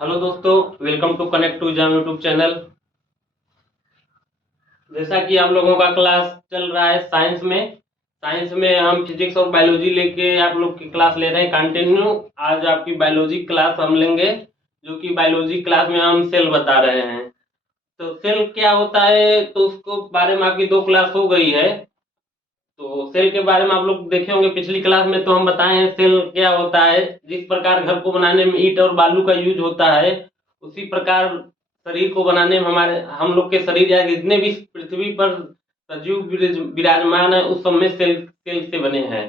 Hello दोस्तों, welcome to connect to exam YouTube channel. जैसा कि आप लोगों का क्लास चल रहा है साइंस में हम फिजिक्स और बायोलॉजी लेके आप लोग की क्लास ले रहे हैं कंटिन्यू। आज आपकी बायोलॉजी क्लास हम लेंगे, जो कि बायोलॉजी क्लास में हम सेल बता रहे हैं। तो सेल क्या होता है, तो उसको बारे में आपकी दो क्लास हो गई है। तो सेल के बारे में आप लोग देखे होंगे पिछली क्लास में, तो हम बताए हैं सेल क्या होता है। जिस प्रकार घर को बनाने में ईंट और बालू का यूज होता है, उसी प्रकार शरीर को बनाने में हमारे हम लोग के शरीर या जितने भी पृथ्वी पर सजीव विराजमान है उस सब में सेल सेल से बने हैं।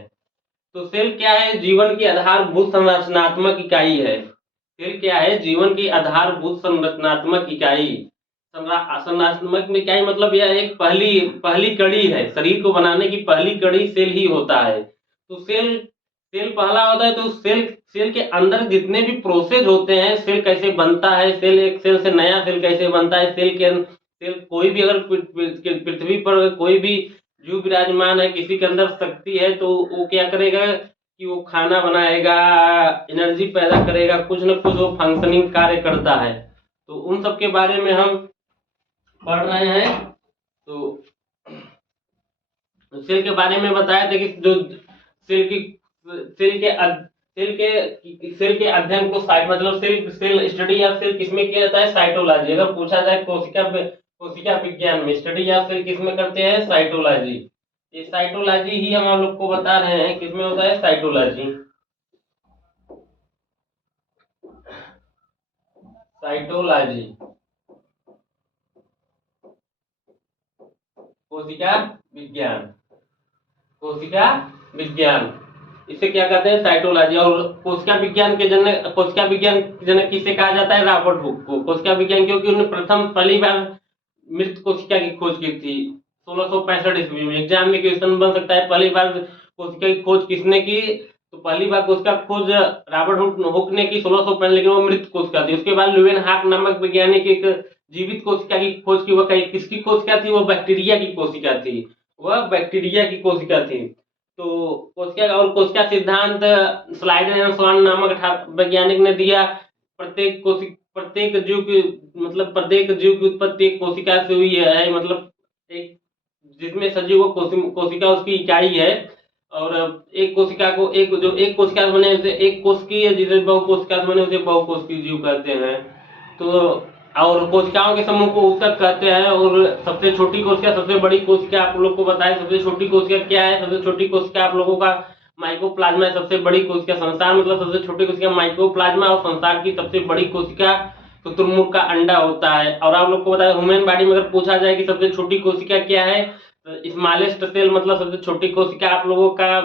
तो सेल क्या है? जीवन की आधारभूत संरचनात्मक इकाई है। सेल क्या है? जीवन की आधारभूत संरचनात्मक इकाई। संरचनात्मक इकाई मतलब यह एक पहली पहली कड़ी है। शरीर को बनाने की पहली कड़ी सेल ही होता है। तो सेल सेल पहला होता है। तो सेल सेल के अंदर जितने भी प्रोसेस होते हैं, सेल कैसे बनता है, सेल एक सेल से नया सेल कैसे बनता है, सेल कोई भी अगर पृथ्वी पर कोई भी जीव विराजमान है, किसी के अंदर शक्ति है, तो वो क्या करेगा कि वो खाना बनाएगा, एनर्जी पैदा करेगा, कुछ न कुछ वो फंक्शनिंग कार्य करता है। तो उन सब के बारे में हम पढ़ रहे हैं। तो सेल के बारे में बताया था कि जो सेल की सेल के सेल के अध्ययन को साइट मतलब सेल सेल स्टडी या सेल किसमें किया जाता है? साइटोलॉजी। अगर पूछा जाए कोशिका विज्ञान में स्टडी या सेल किसमें करते हैं? साइटोलॉजी। ये साइटोलॉजी ही हम आप लोग को बता रहे हैं किसमें होता है? साइटोलॉजी। साइटोलॉजी, कोशिका विज्ञान, कोशिका विज्ञान, इसे क्या कहते हैं? साइटोलॉजी। और कोशिका विज्ञान के जनक किसे कहा जाता है? रॉबर्ट हुक को। कोशिका विज्ञान क्योंकि उन्होंने प्रथम पहली बार मृत कोशिका की खोज की थी 1665 ईस्वी में। एग्जाम में क्वेश्चन बन सकता है पहली बार कोशिका की खोज किसने की? तो पहली बार कोशिका खोज रॉबर्ट हुक ने की 1605, लेकिन वो मृत कोशिका थी। उसके बाद लुवेन हाक नामक वैज्ञानिक एक जीवित कोशिका की खोज की। वह किसकी कोशिका थी? वो बैक्टीरिया की कोशिका थी। वह बैक्टीरिया की कोशिका थी। तो कोशिका सिद्धांत स्लाइडर एंड स्वान नामक वैज्ञानिक ने दिया। प्रत्येक जीव की मतलब प्रत्येक जीव की उत्पत्ति एक कोशिका से हुई है। मतलब एक जिसमें सजीव कोशिका उसकी इकाई है। और एक कोशिका से बने उसे एक कोशिकीय है, जिसे बहुकोशिका से बने उसे बहुकोशिकीय जीव कहते हैं। तो और कोशिकाओं के समूह को ऊतक कहते हैं। और सबसे छोटी कोशिका, सबसे बड़ी कोशिका आप लोग को बताएं सबसे छोटी कोशिका क्या है? सबसे छोटी कोशिका आप लोगों का माइकोप्लाज्मा है। सबसे बड़ी कोशिका संसार मतलब सबसे छोटी कोशिका माइकोप्लाज्मा, और संसार की सबसे बड़ी कोशिका शुतुरमुर्ग का अंडा होता है। और आप लोग को बताया ह्यूमन बॉडी में अगर पूछा जाए कि सबसे छोटी कोशिका क्या है, तो स्मॉलेस्ट सेल मतलब सबसे छोटी कोशिका आप लोगों का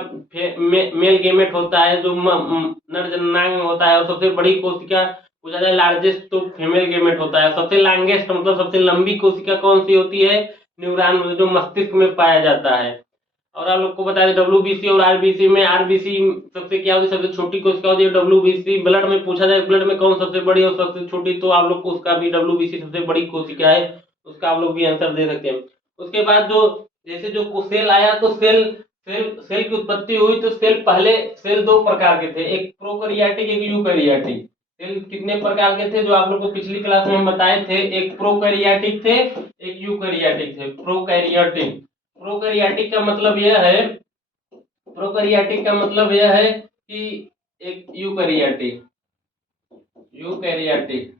मेल गेमेट होता है, जो नर जननांग में होता है। और सबसे बड़ी कोशिका पूछा जाए लार्जेस्ट, तो फीमेल गेमेट होता है। सबसे लॉन्गेस्ट मतलब सबसे लंबी कोशिका कौन सी होती है? न्यूरॉन, जो मस्तिष्क में पाया जाता है। और आप लोग को बता दें डब्ल्यूबीसी और आरबीसी में, आरबीसी सबसे क्या होती है? सबसे छोटी कोशिका होती है डब्ल्यूबीसी। ब्लड में पूछा जाए ब्लड में कौन सबसे बड़ी और सबसे छोटी, तो आप लोग को उसका भी डब्ल्यूबीसी सबसे बड़ी कोशिका है, उसका आप लोग भी आंसर दे सकते हैं। उसके बाद जो जैसे जो सेल आया, तो सेल की उत्पत्ति हुई। तो सेल दो प्रकार के थे, एक प्रोकैरियोटिक एक यूकैरियोटिक। सेल कितने प्रकार के थे जो आप लोग को पिछली क्लास में हम बताए थे? एक प्रोकैरियोटिक थे, एक यूकैरियोटिक थे। प्रोकैरियोटिक का मतलब यह है प्रोकैरियोटिक का मतलब यह है कि एक यूकैरियोटिक यूकैरियोटिक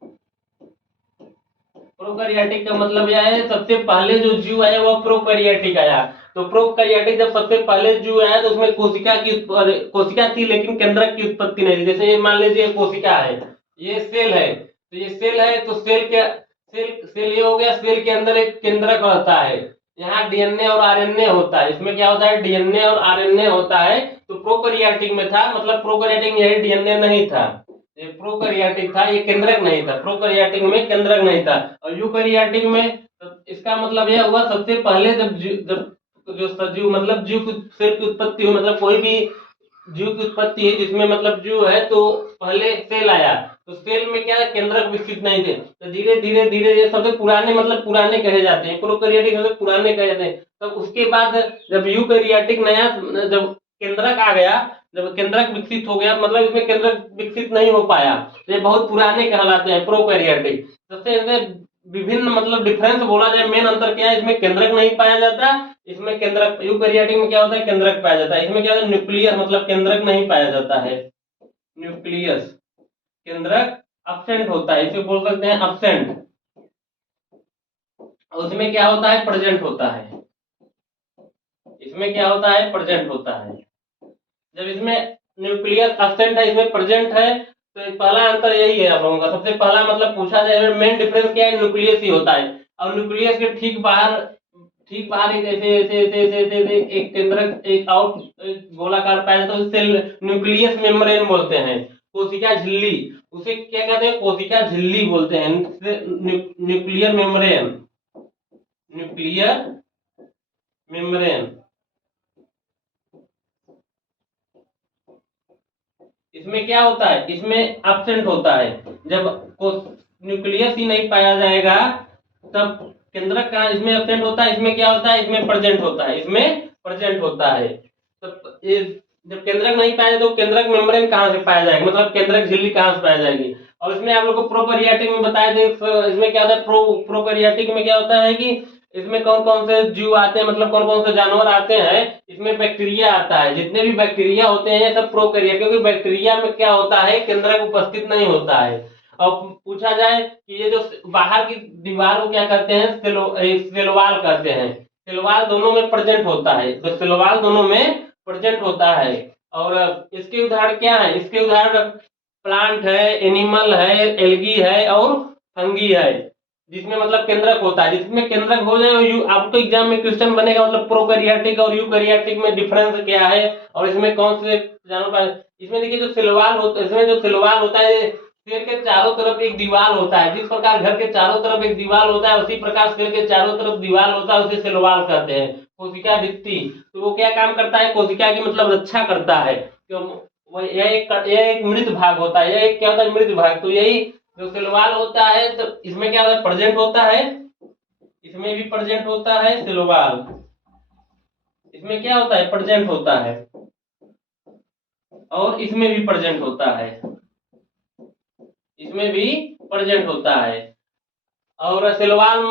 प्रोकैरियोटिक का मतलब यह है सबसे पहले जो जीव आया वह प्रोकैरियोटिक आया। तो प्रोकैरियोटिक जब सबसे पहले जीव आया तो उसमें कोशिका थी, लेकिन केंद्रक की उत्पत्ति नहीं थी। जैसे ये मान लीजिए कोशिका है, ये सेल है, तो ये सेल है, तो सेल ये हो गया। सेल के अंदर एक केंद्रक रहता है, यहाँ डीएनए और आरएनए होता है। इसमें क्या होता है? डीएनए और आरएनए होता है। तो प्रोकैरियोटिक में था, मतलब प्रोकैरियोटिक में यही डीएनए नहीं था, ये प्रोकैरियोटिक था, ये केंद्रक नहीं था। प्रोकैरियोटिक में केंद्रक नहीं था। और यूकैरियोटिक में, तो इसका मतलब यह हुआ सबसे पहले जब जो सजीव मतलब जीव की सेल की उत्पत्ति हुई, मतलब कोई भी जीव की उत्पत्ति है जिसमें मतलब जीव है, तो पहले सेल आया। तो सेल में क्या है? केंद्रक विकसित नहीं थे। तो धीरे धीरे धीरे ये सबसे पुराने मतलब पुराने कहे जाते हैं, प्रोकैरियोटिक सबसे पुराने कहे जाते हैं। तब उसके बाद जब यूकैरियोटिक नया जब केंद्रक आ गया, जब केंद्रक विकसित हो गया मतलब इसमें केंद्रक विकसित नहीं हो पाया, ये बहुत पुराने कहलाते हैं प्रोकैरियोटिक। सबसे इनसे विभिन्न मतलब डिफरेंस बोला जाए, मेन अंतर क्या है, इसमें केंद्रक नहीं पाया जाता, इसमें केंद्रक, यूकैरियोटिक में क्या होता है केंद्रक पाया जाता है, इसमें क्या होता है न्यूक्लियस मतलब केंद्रक नहीं पाया जाता है, न्यूक्लियस केंद्रक अब्सेंट होता है, इसे बोल सकते हैं अब्सेंट। उसमें क्या होता है प्रेजेंट होता है, इसमें क्या होता है प्रेजेंट होता है। जब इसमें न्यूक्लियस अब्सेंट है, इसमें प्रेजेंट है, तो पहला अंतर यही है आप लोगों का। सबसे पहला मतलब पूछा जाए मेन डिफरेंस क्या है, न्यूक्लियस ही होता है। और न्यूक्लियस के ठीक बाहर एक ऐसे ऐसे ऐसे ऐसे ऐसे ऐसे एक केंद्रक एक आउट गोलाकार पाया जाता है, उसे सेल न्यूक्लियस मेम्ब्रेन बोलते हैं, कोशिका झिल्ली, उसे क्या कहते हैं कोशिका झिल्ली बोलते हैं, न्यूक्लियर मेम्ब्रेन, न्यूक्लियर मेम्ब्रेन। इसमें क्या होता है, इसमें एब्सेंट होता है, जब न्यूक्लियस ही नहीं पाया जाएगा तब केंद्रक का इसमें एब्सेंट होता है, इसमें क्या होता है इसमें प्रेजेंट होता है, इसमें प्रेजेंट होता है। तो ये जब केंद्रक नहीं पाया तो केंद्रक मेम्ब्रेन कहाँ से पाया जाएगा, मतलब केंद्रक झिल्ली कहाँ से पाया जाएगी। और इसमें आप लोग को प्रोकैरियोटिक में बताया थे, इसमें क्या होता है प्रोकैरियोटिक में क्या होता है कि इसमें कौन कौन से जीव आते हैं, मतलब कौन कौन से जानवर आते हैं, इसमें बैक्टीरिया आता है, जितने भी बैक्टीरिया होते हैं ये सब प्रोकैरियोट, क्योंकि बैक्टीरिया में क्या होता है केंद्रक उपस्थित नहीं होता है। और पूछा जाए कि ये जो बाहर की दीवार को क्या करते हैं, सेलोवाल कहते हैं, सेलोवाल दोनों में प्रेजेंट होता है, तो सेलोवाल दोनों में प्रेजेंट होता है। और इसके उदाहरण क्या है, इसके उदाहरण प्लांट है, एनिमल है, एल्गी है और फंगी है, जिसमें मतलब केंद्रक होता है। जिसमें केंद्रक हो जाए आपको एग्जाम में क्वेश्चन बनेगा, मतलब प्रोकैरियोटिक और यूकैरियोटिक में डिफरेंस क्या है और इसमें कौन से जानवर। इसमें देखिए जो सेलवाल होता है, इसमें जो सेलवाल होता है सेल के चारों तरफ एक दीवार होता है, जिस प्रकार घर के चारों तरफ एक दीवार होता है उसी प्रकार सेल के चारों तरफ दीवार होता है, उसे सेलवाल कहते हैं। कोशिका भित्ति, तो वो क्या काम करता है, कोशिका की मतलब रक्षा करता है, यह एक मृत भाग होता है, यह एक क्या होता है मृत भाग। तो यही जो सेलवाल होता है, तो इसमें क्या होता है प्रेजेंट होता है, इसमें भी प्रेजेंट होता है सेलवाल, इसमें क्या होता है प्रेजेंट होता है और इसमें भी प्रेजेंट होता है, इसमें भी प्रेजेंट होता है। और सेलवाल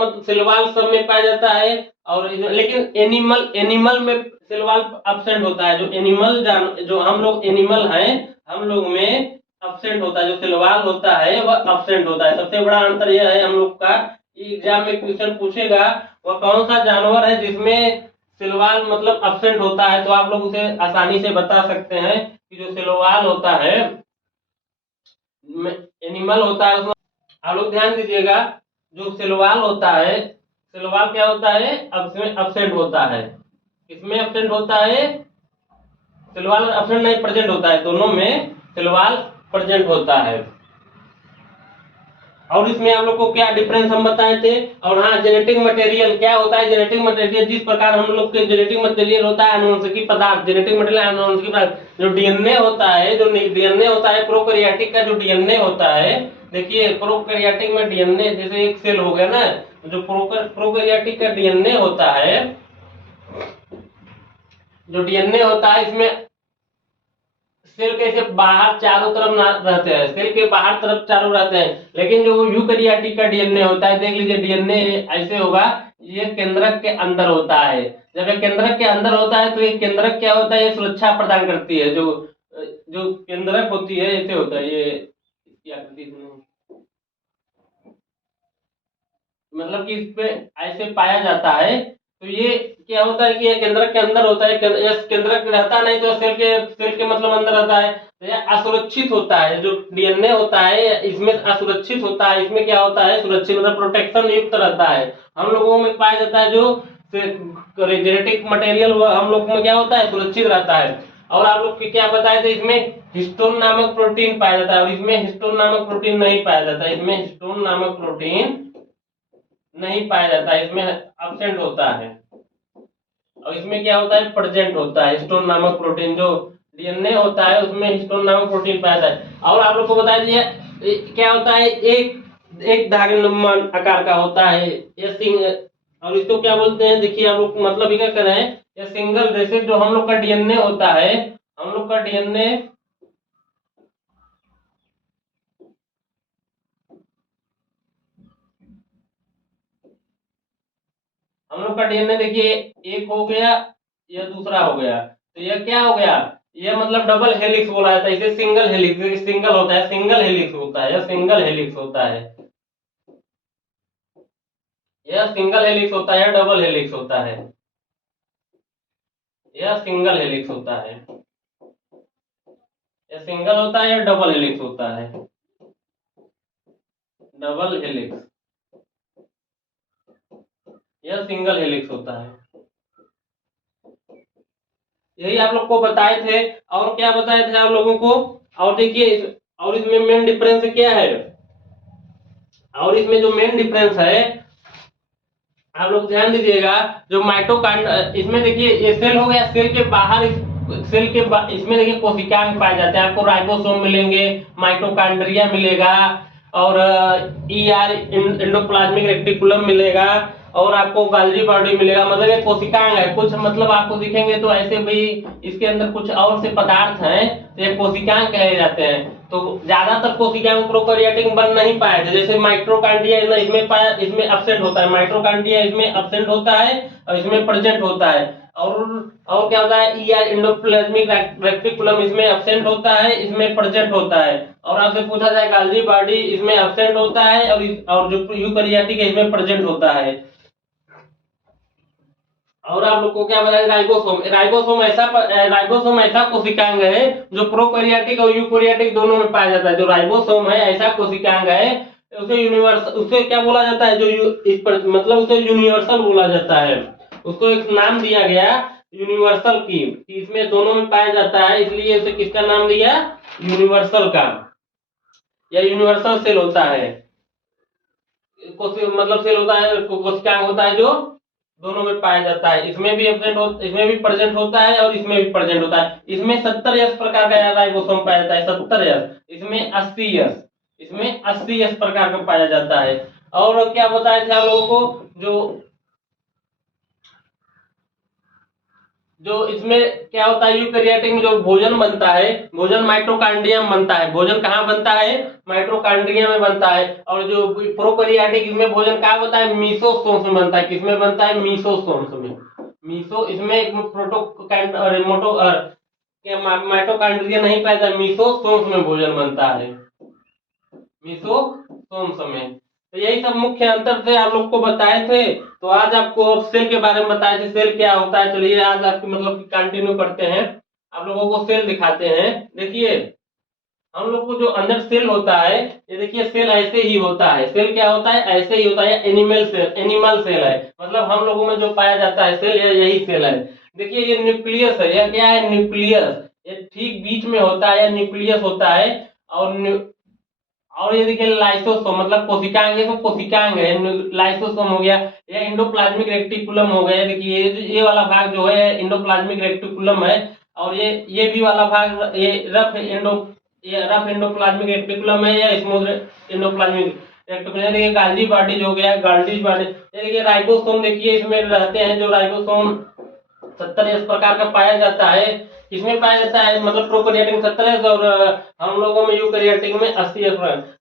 सब में पाया जाता है। और लेकिन एनिमल में सेलवाल अब्सेंट होता है, जो एनिमल जो हम लोग एनिमल हैं, हम लोग में अब्सेंट होता है, जो सेलवाल होता है वह अब्सेंट होता है। सबसे बड़ा अंतर यह है हम लोग का, एग्जाम में क्वेश्चन पूछेगा वह कौन सा जानवर है जिसमें सेलवाल मतलब अब्सेंट होता है, तो आप लोग उसे आसानी से बता सकते हैं कि जो सेलवाल होता है एनिमल होता है उसमें। आप लोग ध्यान दीजिएगा, जो सेलवाल होता है, सेलवाल क्या होता है अब्सेंट होता है, किसमें अब्सेंट होता है, सेलवाल अब्सेंट नहीं प्रेजेंट होता है, दोनों में सेलवाल प्रेजेंट होता है। और इसमें आप लोग को क्या डिफरेंस हम बताए थे। और हाँ, जेनेटिक मटेरियल क्या होता है, जेनेटिक मटेरियल जिस प्रकार हम लोग के जेनेटिक मटेरियल होता है आनुवंशिकी पदार्थ, जेनेटिक मटेरियल आनुवंशिकी पदार्थ, जो डीएनए होता है, जो डीएनए होता है प्रोकैरियोटिक का जो डीएनए होता है, देखिए प्रोकैरियोटिक में डीएनए जैसे एक सेल हो गया ना, जो प्रोकैरियोटिक का डीएनए होता है, जो डीएनए होता है इसमें सेल के से बाहर चारों तरफ ना रहते हैं, सेल के बाहर तरफ चारों रहते हैं, लेकिन जो यूकैरियोटिक का डीएनए होता है, देख लीजिए डीएनए ऐसे होगा, ये केंद्रक के अंदर होता है। जब ये केंद्रक के अंदर होता है तो ये केंद्रक क्या होता है, ये सुरक्षा प्रदान करती है, जो जो केंद्रक होती है ऐसे होता है, ये मतलब कि इस पे ऐसे पाया जाता है। तो ये क्या होता है कि ये केंद्रक के अंदर होता है, केंद्रक रहता नहीं तो सेल के मतलब अंदर रहता है, तो ये असुरक्षित होता है। जो डीएनए होता है इसमें असुरक्षित होता है, इसमें क्या होता है सुरक्षित मतलब प्रोटेक्शन युक्त रहता है। हम लोगों में पाया जाता है जो जेनेटिक मटेरियल हम लोग में क्या होता है सुरक्षित रहता है। और आप लोग क्या बताए थे, इसमें हिस्टोन नामक प्रोटीन पाया जाता है और इसमें हिस्टोन नामक प्रोटीन नहीं पाया जाता है, इसमें हिस्टोन नामक प्रोटीन नहीं पाया जाता है, इसमें अब्सेंट होता है। और इसमें क्या होता है प्रेजेंट होता है, हिस्टोन नामक प्रोटीन जो डीएनए होता है उसमें हिस्टोन नामक प्रोटीन पाया जाता है। और आप लोग को बता दीजिए क्या होता है, एक धागे आकार का होता है ये सिंग, और इसको क्या बोलते हैं, देखिए आप लोग मतलब क्या कर रहे हैं, या सिंगल, जैसे जो हम लोग का डीएनए होता है, हम लोग का डीएनए देखिए एक हो गया, यह दूसरा हो गया, तो यह क्या हो गया, यह मतलब डबल हेलिक्स बोला जाता है इसे, सिंगल हेलिक्स, सिंगल होता है, सिंगल हेलिक्स होता है, यह सिंगल हेलिक्स होता है, यह सिंगल हेलिक्स होता है, डबल हेलिक्स होता है, यह सिंगल हेलिक्स होता है, यह सिंगल होता है या डबल हेलिक्स होता है, डबल हेलिक्स, यह सिंगल हेलिक्स होता है। यही आप लोग को बताए थे। और क्या बताए थे आप लोगों को, और देखिए और इसमें मेन डिफरेंस क्या है, और इसमें जो मेन डिफरेंस है आप लोग ध्यान दीजिएगा, जो माइटोकांड इसमें देखिए ये सेल हो गया, सेल के बाहर इसमें देखिए कोशिकाएं पाए जाते हैं, आपको राइबोसोम मिलेंगे, माइटोकांड्रिया मिलेगा, और ईआर एंडोप्लाज्मिक रेटिकुलम मिलेगा, और आपको गाल्जी बॉडी मिलेगा, मतलब ये कोशिकाएं है कुछ, मतलब आपको दिखेंगे तो ऐसे भी इसके अंदर कुछ और से पदार्थ हैं, तो ये कोशिकाएं कहे जाते हैं। तो ज्यादातर कोशिकाएं प्रोकैरियोटिक बन नहीं पाए थे, जैसे माइटोकांड्रिया इसमें अब्सेंट होता है, माइटोकांड्रिया इसमें अब्सेंट होता है और इसमें प्रेजेंट होता है, और क्या होता है, ईआर एंडोप्लाज्मिक रेटिकुलम इसमें अब्सेंट होता है, इसमें प्रेजेंट होता है, और आपसे पूछा जाए गाल्जी बॉडी इसमें अब्सेंट होता है और जो यूकैरियोटिक है इसमें प्रेजेंट होता है। और आप लोग को क्या बताया, राइबोसोम ऐसा कोशिकांग है जो प्रोकैरियोटिक और यूकैरियोटिक दोनों में पाया जाता है। जो राइबोसोम है ऐसा कोशिकांग है, उसे क्या बोला जाता है, इस पर मतलब उसे यूनिवर्सल बोला जाता है, उसको एक नाम दिया गया यूनिवर्सल की, कि इसमें दोनों में पाया जाता है, इसलिए उसे किसका नाम दिया, यूनिवर्सल का, या यूनिवर्सल सेल होता है, मतलब सेल होता है, कोशिकांग होता है जो दोनों में पाया जाता है, इसमें भी प्रेजेंट होता है और इसमें भी प्रेजेंट होता है। इसमें 70 प्रकार का राइबोसोम पाया जाता है, 70, इसमें 80, इसमें 80 प्रकार का पाया जाता है। और क्या बताया था लोगों को, जो इसमें क्या होता है, यूकैरियोटिक में जो भोजन बनता है, भोजन माइटोकांड्रिया में बनता है, भोजन कहाँ बनता है, माइटोकांड्रिया में बनता है, और जो प्रोकैरियोटिक इसमें भोजन कहाँ बनता है, मीसोसोम्स में बनता है, किसमें बनता है, मीसोसोम्स में, इसमें एक माइटोकांड्रिया नहीं पाया जाता, मीसोसोम्स में भोजन बनता है, मीसोसोम्स में। तो यही सब मुख्य अंतर थे आप लोग को बताए थे। तो आज आपको अब सेल के बारे में बताए थे, सेल क्या होता है, चलिए आज आपकी मतलब कंटिन्यू करते हैं, आप लोगों को सेल दिखाते हैं। देखिए हम लोग को जो अंदर सेल होता है, ये देखिए सेल ऐसे ही होता है, सेल क्या होता है, ऐसे ही होता है, एनिमल सेल है, मतलब हम लोगों में जो पाया जाता है सेल, यही सेल है। देखिए ये न्यूक्लियस है, यह क्या है, न्यूक्लियस, ये ठीक बीच में होता है, न्यूक्लियस होता है, और और ये देखिए लाइसोसोम, मतलब कोशिकांग है, तो कोशिकांग है, लाइसोसोम हो गया, ये एंडोप्लाज्मिक रेटिकुलम हो गया, देखिए ये वाला भाग जो है एंडोप्लाज्मिक रेटिकुलम है, और ये भी वाला भाग ये रफ एंडोप्लाज्मिक रेटिकुलम है, या स्मूथ एंडोप्लाज्मिक रेटिकुलम। देखिए गाल्जी बॉडी जो हो गया, गाल्जी बॉडी, ये देखिए राइबोसोम, देखिए इसमें रहते हैं जो राइबोसोम 70 इस प्रकार का पाया जाता है, किसमें पाया जाता है, मतलब प्रोकैरियोटिक में 70, और हम लोगों में यूकैरियोटिक में 80।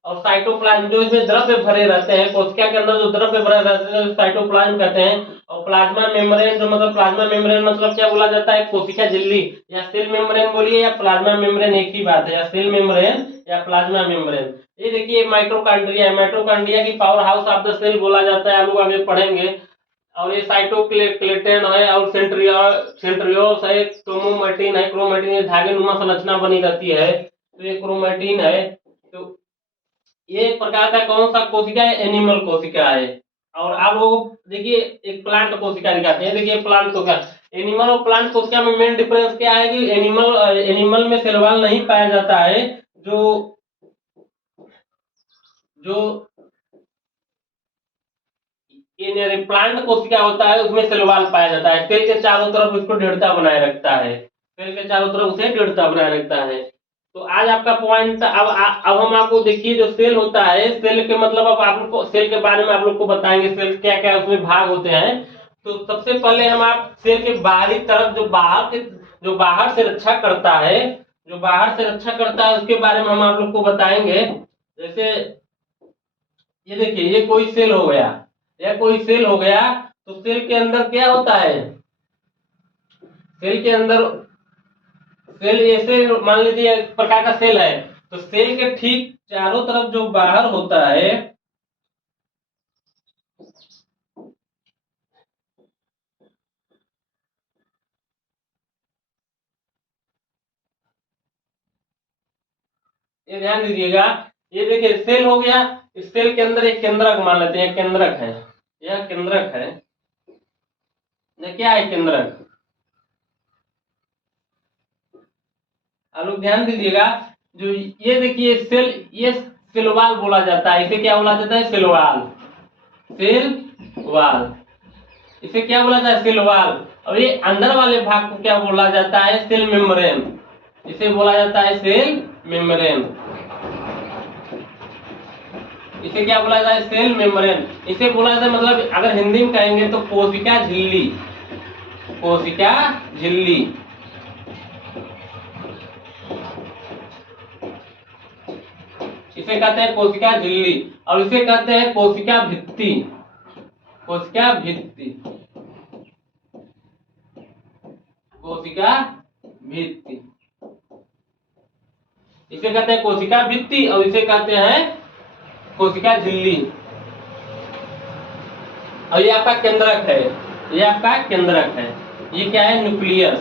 और साइटोप्लाज्म जो इसमें द्रव्य भरे रहते हैं, कोशिका के अंदर जो द्रव्य भरे रहते हैं साइटोप्लाज्म कहते हैं। और प्लाज्मा मेम्ब्रेन, जो मतलब प्लाज्मा मेम्ब्रेन मतलब क्या बोला जाता है, कोशिका झिल्ली, या सेल मेम्ब्रेन बोलिए, या प्लाज्मा मेम्ब्रेन एक ही बात है, या सेल मेम्ब्रेन या प्लाज्मा मेम्ब्रेन। ये देखिए माइटोकांड्रिया है, माइटोकांड्रिया की power house of the cell बोला जाता है, आप लोग आगे पढ़ेंगे। और ये साइटोक्लेटन है, और सेंट्रियोल्स है, क्रोमैटिन है, क्रोमैटिन ये धागे नुमा संरचना बनी रहती है, तो ये क्रोमैटिन है। तो ये एक प्रकार का कौन सा कोशिका है, एनिमल कोशिका है। और आप लोग देखिए एक प्लांट कोशिका दिखाते हैं, देखिए प्लांट कोशिका, एनिमल और प्लांट कोशिका में मेन डिफरेंस क्या है कि एनिमल में सेल वॉल नहीं पाया जाता है, जो जो ये प्लांट कोशिका होता है उसमें सेल वॉल पाया जाता है, सेल के चारों तरफ उसको दृढ़ता बनाए रखता है, सेल के चारों तरफ उसे दृढ़ता बनाए रखता है। तो आज आपका पॉइंट, अब हम आपको देखिए जो सेल होता है, सेल के मतलब अब आप लोग को सेल के बारे में आप लोग को बताएंगे, सेल क्या क्या उसमें भाग होते हैं। तो सबसे पहले हम आप सेल के बाहरी तरफ जो बाहर से रक्षा करता है, जो बाहर से रक्षा करता है उसके बारे में हम आप लोग को बताएंगे। जैसे ये देखिए, ये कोई सेल हो गया, यह कोई सेल हो गया। तो सेल के अंदर क्या होता है, सेल के अंदर सेल ऐसे मान लीजिए एक प्रकार का सेल है, तो सेल के ठीक चारों तरफ जो बाहर होता है, ये ध्यान दीजिएगा। ये देखिए सेल हो गया, इस सेल के अंदर एक केंद्रक मान लेते हैं, केंद्रक है, यह केंद्रक है। ये क्या है केंद्रक, आप लोग ध्यान दीजिएगा। जो ये देखिए सेल, ये सेल वाल बोला जाता है, इसे क्या बोला जाता है, सेल वाल, सेल वाल, इसे क्या बोला जाता है, सेल वाल। और ये अंदर वाले भाग को क्या बोला जाता है, सेल मेम्ब्रेन, इसे बोला जाता है सेल मेम्ब्रेन, इसे क्या बोला जाता है, सेल मेम्ब्रेन। इसे बोला जाता है, मतलब अगर हिंदी में कहेंगे तो कोशिका झिल्ली, कोशिका झिल्ली, इसे कहते हैं कोशिका झिल्ली। और इसे कहते हैं कोशिका भित्ति, कोशिका भित्ति, कोशिका भित्ति, इसे कहते हैं कोशिका भित्ति और इसे कहते हैं कोशिका झिल्ली। और ये आपका केंद्रक है, ये आपका केंद्रक है। ये क्या है, न्यूक्लियस।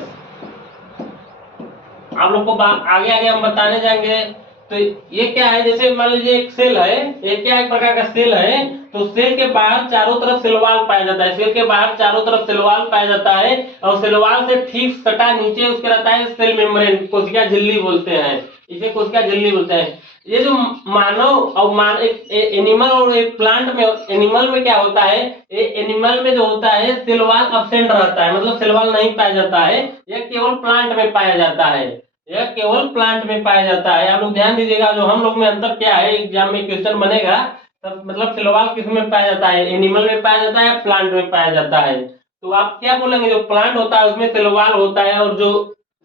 आप लोग को आगे आगे हम बताने जाएंगे। तो ये क्या है, जैसे मान लीजिए एक सेल है, ये क्या एक प्रकार का सेल है। तो सेल के बाहर चारों तरफ सेल वाल पाया जाता है, सेल के बाहर चारों तरफ सेल वाल पाया जाता है। और सेल वाल से ठीक सटा नीचे उसके रहता है सेल मेम्ब्रेन, कोशिका झिल्ली बोलते हैं, इसे कोशिका झिल्ली बोलते हैं। ये जो मानव और एनिमल और एक प्लांट में, एनिमल में क्या होता है, ये एनिमल में जो होता है सेल वाल एब्सेंट रहता है, मतलब सेल वाल नहीं पाया जाता है। यह केवल प्लांट में पाया जाता है, यह केवल प्लांट में पाया जाता है। आप लोग ध्यान दीजिएगा, जो हम लोग में अंतर क्या है, एग्जाम में क्वेश्चन बनेगा तब, मतलब सेल वाल किस में पाया जाता है, एनिमल में पाया जाता है, प्लांट में पाया जाता है। तो आप क्या बोलेंगे, जो प्लांट होता है उसमें सेल वाल होता है और जो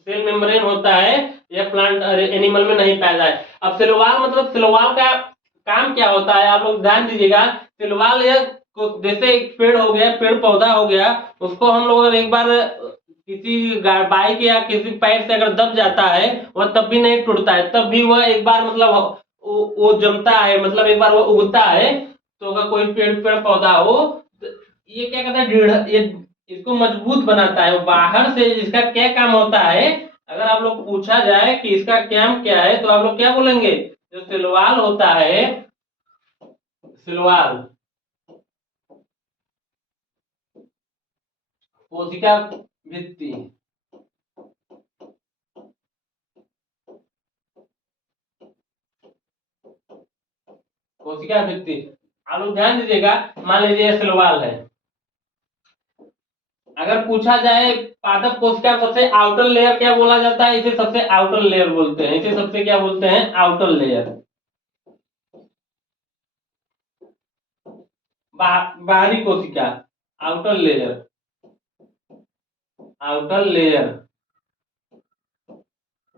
सेल मेम्ब्रेन होता है यह प्लांट एनिमल में नहीं पाया जाता है। अब सेल वाल मतलब सेल वाल का काम क्या होता है, आप लोग ध्यान दीजिएगा। सेल वाल यह जैसे एक पेड़ हो गया, पेड़ पौधा हो गया, उसको हम लोग एक बार किसी बाइक या किसी पैर से अगर दब जाता है, वह तब भी नहीं टूटता है, तब भी वह एक बार मतलब वो जमता है, मतलब एक बार वो उगता है। तो अगर कोई पेड़ पेड़ पौधा हो तो ये क्या करता है, ये इसको मजबूत बनाता है। बाहर से इसका क्या काम होता है, अगर आप लोग पूछा जाए कि इसका काम क्या है, तो आप लोग क्या बोलेंगे, जो सिलवाल होता है, सिलवाल, कोशिका भित्ति, कोशिका भित्ति। आप लोग ध्यान दीजिएगा, मान लीजिए सिलवाल है, अगर पूछा जाए पादप कोशिका सबसे आउटर लेयर क्या बोला जाता है, इसे सबसे आउटर लेयर बोलते हैं, इसे सबसे क्या बोलते हैं, आउटर लेयर। बाहरी कोशिका, आउटर लेयर, आउटर लेयर,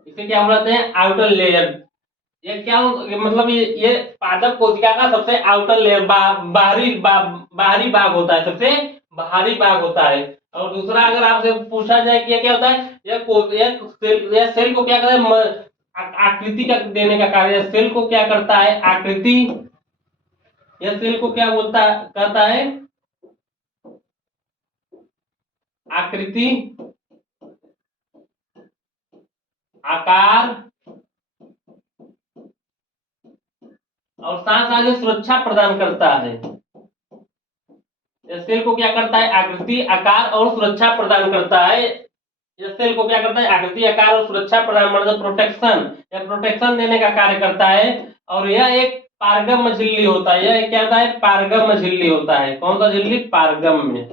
इसे क्या बोलते हैं, आउटर लेयर। ये क्या मतलब ये पादप कोशिका का सबसे आउटर लेयर, बाहरी भाग होता है, सबसे बाहरी भाग होता है। और दूसरा अगर आपसे पूछा जाए कि ये क्या होता है, यह सेल को क्या करता है, आकृति का देने का कार्य, सेल को क्या करता है, आकृति, यह सेल को क्या बोलता करता है, आकृति, आकार और साथ साथ सुरक्षा प्रदान करता है। यह सेल को क्या करता है, आकृति, आकार और सुरक्षा प्रदान करता है। यह सेल को क्या करता है, आकृति, आकार और सुरक्षा प्रदान, मतलब प्रोटेक्शन, यह प्रोटेक्शन देने का कार्य करता है। और यह एक पारगम्य झिल्ली होता है, यह क्या होता है, पारगम्य झिल्ली होता है। कौन सा झिल्ली, पारगम्य,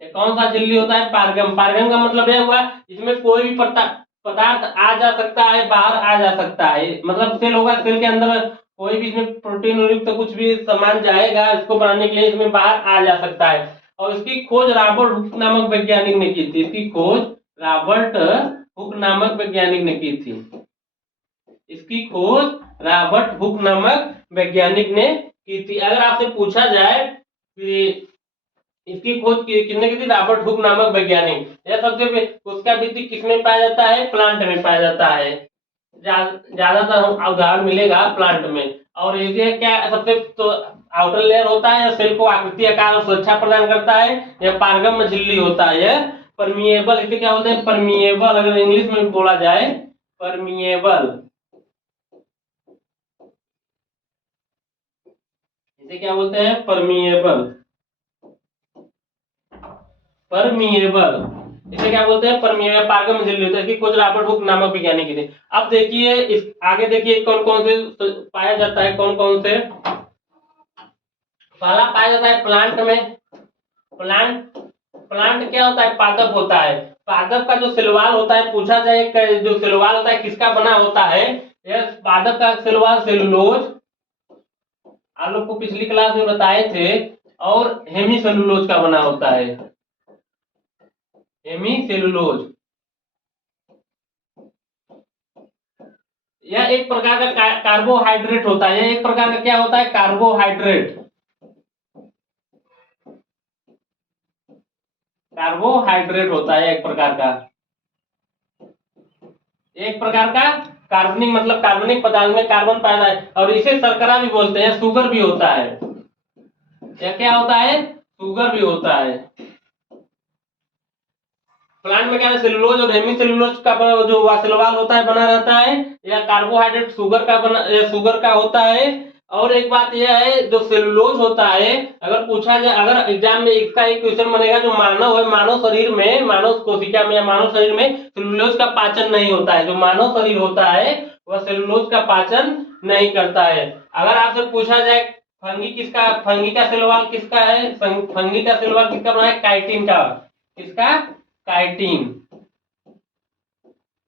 ये कौन सा झिल्ली होता है, पारगम। पारगम का मतलब यह हुआ इसमें कोई भी पदार्थ आ जा सकता है, बाहर आ जा सकता है, मतलब सेल होगा, सेल के अंदर कोई भी इसमें प्रोटीन युक्त तो कुछ भी सामान जाएगा इसको बनाने के लिए, इसमें बाहर आ जा सकता है। और इसकी खोज रॉबर्ट हुक नामक वैज्ञानिक ने की थी। इसकी खोज रॉबर्ट हुक नामक वैज्ञानिक ने की थी। इसकी खोज रॉबर्ट हुक नामक वैज्ञानिक ने की थी। अगर आपसे पूछा जाए कि इसकी खोज किसने की थी? रॉबर्ट हुक नामक वैज्ञानिक। यह सबसे उसका विधि किसमें पाया जाता है? प्लांट में पाया जाता है। ज्यादातर उदाहरण मिलेगा प्लांट में। और ये क्या सबसे तो आउटर लेयर होता है, सेल को आकृति आकार और सुरक्षा प्रदान करता है। यह पारगम्य झिल्ली होता है। यह परमिएबल, इसे क्या बोलते हैं? परमिएबल, अगर इंग्लिश में बोला जाए परमिएबल, इसे क्या बोलते हैं? परमिएबल। परमिएबल, इसे क्या बोलते हैं? परमिएबल, पारगम्य झिल्ली होता है। इसकी खोज रॉबर्ट हुक नामक वैज्ञानिक की थी। अब देखिए इस आगे देखिए कौन कौन से पाया जाता है, कौन कौन से। पहला पाया जाता है प्लांट में। प्लांट क्या होता है? पादप होता है। पादप का जो सिलवाल होता है, पूछा जाए जो सिलवाल होता है किसका बना होता है? यह पादप का सिलवाल सेलुलोज, आप लोग को पिछली क्लास में बताए थे, और हेमी सेलुलोज का बना होता है। हेमी सेलुलोज, यह एक प्रकार का कार्बोहाइड्रेट होता है। यह एक प्रकार का क्या होता है? कार्बोहाइड्रेट। कार्बोहाइड्रेट होता है एक प्रकार का, एक प्रकार का कार्बनिक, मतलब कार्बनिक पदार्थ में कार्बन पाया जाता है। और इसे शर्करा भी बोलते हैं, शुगर भी होता है। यह क्या होता है? शुगर भी होता है। प्लांट में क्या है? सेलुलोज और हेमी सेलुलोज का जो वासलवाल होता है बना रहता है। यह कार्बोहाइड्रेट शुगर का बना, शुगर का होता है। और एक बात यह है, जो सेलुलोज होता है, अगर पूछा जाए, अगर एग्जाम में इसका एक क्वेश्चन बनेगा, जो मानव है, मानव शरीर में, मानव कोशिका में या मानव शरीर में सेलुलोज का पाचन नहीं होता है। जो मानव शरीर होता है वह सेलुलोज का पाचन नहीं करता है। अगर आपसे पूछा जाए फंगी का सेलवाल किसका है? फंगी का सेलवाल किसका बना है? काइटिन का। किसका? काइटिन।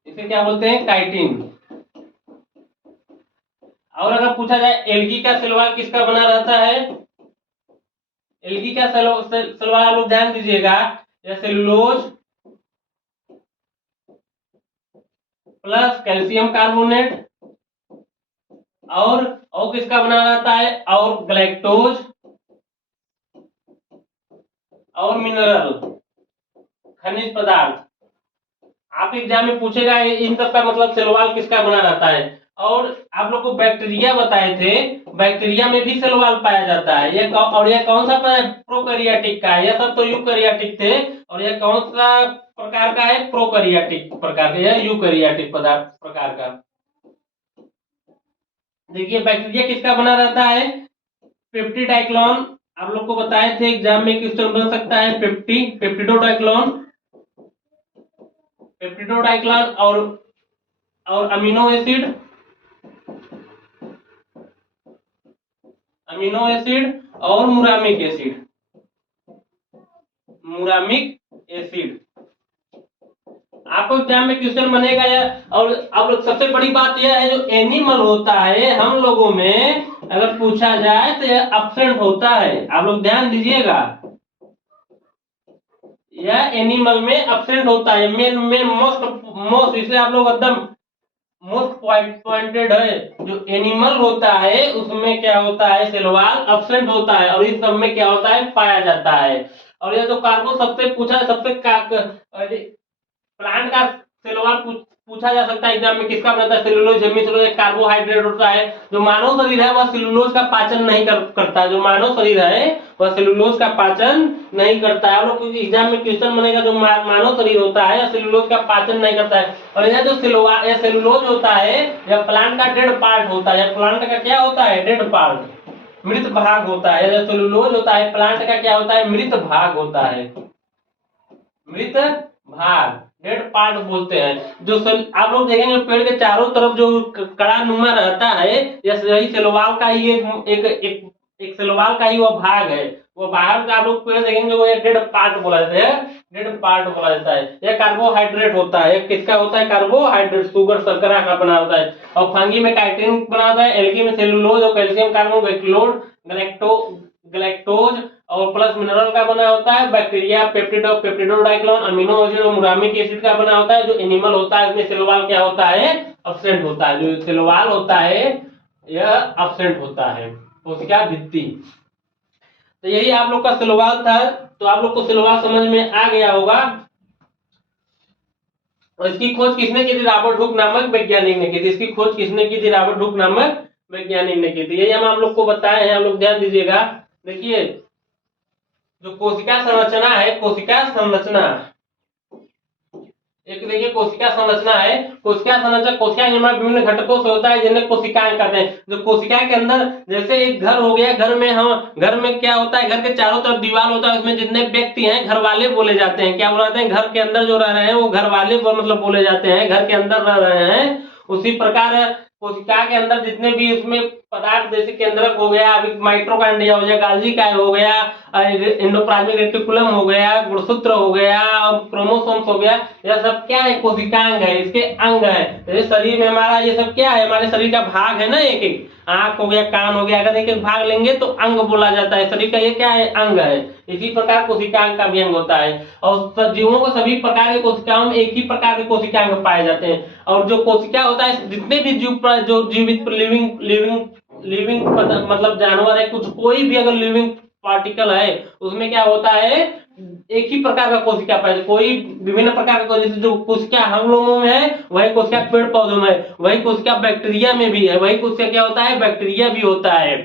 इसे क्या बोलते हैं? काइटिन। और अगर पूछा जाए एल्गी का सेलवाल किसका बना रहता है? एल्गी का सेलवाल आप लोग ध्यान दीजिएगा, यह सेलुलोज प्लस कैल्शियम कार्बोनेट और किसका बना रहता है? और ग्लैक्टोज और मिनरल, खनिज पदार्थ। आप एग्जाम में पूछेगा इन सब का मतलब सेलवाल किसका बना रहता है। और आप लोग को बैक्टीरिया बताए थे, बैक्टीरिया में भी सेलवाल पाया जाता है। यह कौन सा प्रोकैरियोटिक का है? यह सब तो यूकैरियोटिक थे, और यह कौन सा प्रकार का है? प्रोकैरियोटिक प्रकार का, यह यूकैरियोटिक पदार्थ प्रकार का। देखिए बैक्टीरिया किसका बना रहता है? पेप्टिडाइक्लोन, आप लोग को बताए थे एग्जाम में क्वेश्चन बन सकता है। पेप्टिडोडाइक्लोन, पेप्टिडोडाइक्लोन और अमीनो एसिड, अमीनो एसिड और मुरामिक एसिड, मुरामिक एसिड। आपको एग्जाम में क्वेश्चन बनेगा या। और अब सबसे बड़ी बात यह है, जो एनिमल होता है हम लोगों में, अगर पूछा जाए तो यह एब्सेंट होता है। आप लोग ध्यान दीजिएगा, यह एनिमल में एब्सेंट होता है। मेन मेन मोस्ट इसलिए आप लोग एकदम मोस्ट पॉइंटेड है। जो एनिमल होता है उसमें क्या होता है? सेलवाल एब्सेंट होता है, और इस सब में क्या होता है? पाया जाता है। और ये जो कार्बो सबसे पूछा है, प्लांट का सेलुलोज पूछा जा सकता है एग्जाम में, किसका बनता है? सेलुलोज, हेमी सेलुलोज, एक कार्बोहाइड्रेट होता है। जो मानव शरीर है वह सेलुलोज का पाचन नहीं करता है। जो मानव शरीर है वह सेलुलोज का पाचन नहीं करता है। आप लोग एग्जाम में क्वेश्चन बनेगा, जो मानव शरीर होता है सेलुलोज का पाचन नहीं करता है। और यह जो सेलुलोज होता है, यह प्लांट का डेड पार्ट होता है। प्लांट का क्या होता है? डेड पार्ट, मृत भाग होता है। जो सेलुलोज होता है प्लांट का क्या होता है? मृत भाग होता है, मृत भाग, डेड पार्ट बोलते हैं। जो आप लोग देखेंगे पेड़ के चारों तरफ जो कड़ा नुमा रहता है, यही सेलवाल का ही एक एक सेल वॉल का ही वो भाग है, वो बाहर का आप लोग पेड़ देखेंगे वो एक डेड पार्ट बोला जाता है, डेड पार्ट बोला जाता है। यह कार्बोहाइड्रेट होता है, किसका होता है, कार्बोहाइड्रेट, शुगर शर्करा का बना होता है। और फंगी में काइटिन बना होता है, एल्गी में सेलुलोज और कैल्शियम कार्बोक्सिलेज, गैलेक्टोज और प्लस मिनरल का बना होता है। बैक्टीरिया पेप्टिडोडाइक्लोन, अमीनो एसिड और मुरामिक एसिड का बना होता है। जो एनिमल होता है इसमें सेल वॉल क्या होता है, अब्सेंट होता है। जो सेल वॉल होता है यह अब्सेंट होता है, कोशिका भित्ति। तो यही आप लोग का सेल वॉल था। तो आप लोग को सेल वॉल समझ में आ गया होगा। और इसकी खोज किसने की थी, रॉबर्ट हुक नामक वैज्ञानिक ने की थी। इसकी खोज किसने की थी, रॉबर्ट हुक नामक वैज्ञानिक ने की थी। यही हम आप लोग को बताए हैं, आप लोग ध्यान दीजिएगा। देखिए जो कोशिका संरचना है, कोशिका संरचना, एक देखिए कोशिका संरचना है। कोशिका संरचना, कोशिका निर्माण विभिन्न घटकों से होता है जिन्हें कोशिकाएं कहते हैं। जो कोशिका के अंदर, जैसे एक घर हो गया, घर में हम, घर में क्या होता है, घर के चारों तरफ दीवार होता है, उसमें जितने व्यक्ति हैं घर वाले बोले जाते हैं। क्या बोलाते हैं, घर के अंदर जो रह रहे हैं वो घर वाले मतलब बोले जाते हैं, घर के अंदर रह रहे हैं। उसी प्रकार कोशिका के अंदर जितने भी उसमें पदार्थ, जैसे केंद्रक हो गया, अभी माइटोकॉन्ड्रिया हो गया, गाल्जी काय हो गया, एंडोप्लाज्मिक रेटिकुलम हो गया, गुणसूत्र हो गया, क्रोमोसोम्स हो गया, यह सब क्या है, कोशिकांग है, इसके अंग है। जैसे शरीर में हमारा ये सब क्या है, हमारे शरीर का भाग है ना, एक एक आंख हो गया, कान हो गया, अगर एक एक भाग लेंगे तो अंग बोला जाता है। शरीर का ये क्या है, अंग है। इसी प्रकार कोशिकांग का भी अंग होता है। और जीवों को सभी प्रकार के कोशिकाओं में एक ही प्रकार के कोशिकांग पाए जाते हैं। और जो कोशिका होता है, जितने भी जीव, जो जीवित लिविंग लिविंग लिविंग मतलब जानवर है, कुछ कोई भी अगर लिविंग पार्टिकल है, उसमें क्या होता है, एक ही प्रकार का कोशिका पाए, कोई विभिन्न प्रकार का, जैसे जो कोशिका हम लोगों में है वही कोशिका पेड़ पौधों में है, वही कोशिका बैक्टीरिया में भी है, वही कोशिका क्या होता है, बैक्टीरिया भी होता है।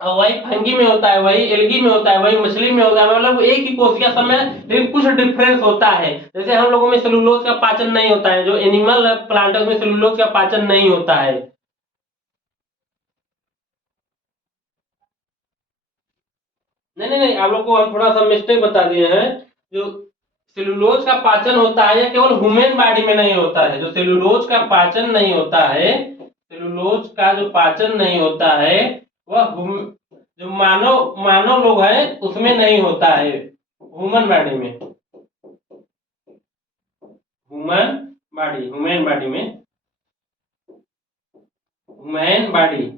और वही फंगी में होता है, वही एल्गी में होता है, वही मछली में होता है। मतलब एक ही कोशिका सब में, लेकिन कुछ डिफरेंस होता है। जैसे हम लोगों में सेलुलोज का पाचन नहीं होता है, जो एनिमल प्लांट है उसमें सेलुलोज का पाचन नहीं होता है। नहीं, आप लोग को हम थोड़ा सा मिस्टेक बता दिए हैं। जो सेलुलोज का पाचन होता है, यह केवल ह्यूमन बॉडी में नहीं होता है। जो सेलुलोज का पाचन नहीं होता है, सेलुलोज का जो पाचन नहीं होता है, वह जो मानव मानव लोग हैं उसमें नहीं होता है, ह्यूमन बॉडी में, ह्यूमन बॉडी में, ह्यूमन बॉडी,